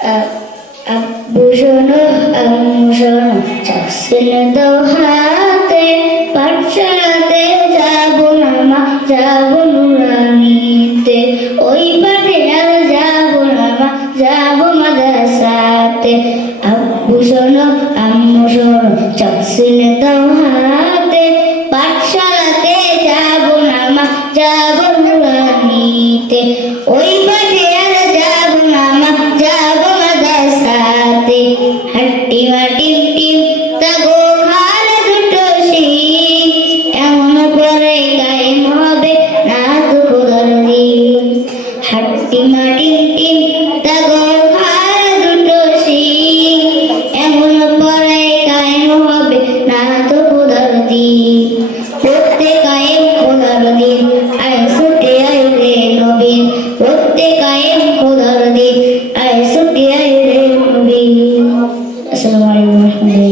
আব্বু শোনো আম্মু শোনো চাকসিনে দাও হাতে পাঠশালাতে যাবো না মা যাবো নুরানিতে ওই পাঠে আর যাবো না মা যাবো মাদ্রাসাতে আব্বু শোনো আম্মু শোনো চাকসিনে দাও হাতে পাঠশালাতে যাবো না মা যাবো নুরানিতে ওই পাঠে আর যাবো না মা যাবো মাদ্রাসাতে হাট্টি মাটি টিম তাগো খালে দুটো শিখ এমন করে কায়েম হবে না তো খোদার দিন হাট্টি মাটি টিম তাগো খালে দুটো শিখ এমন করে কায়েম হবে না তো খোদার দিন প্রত্যেক কায়েম খোদার দিন আয় ছুটে আয় রে নবীন প্রত্যেক কায়েম খোদার দিন আয় ছুটে আয় রে নবীন। আসসালামু আলাইকুম।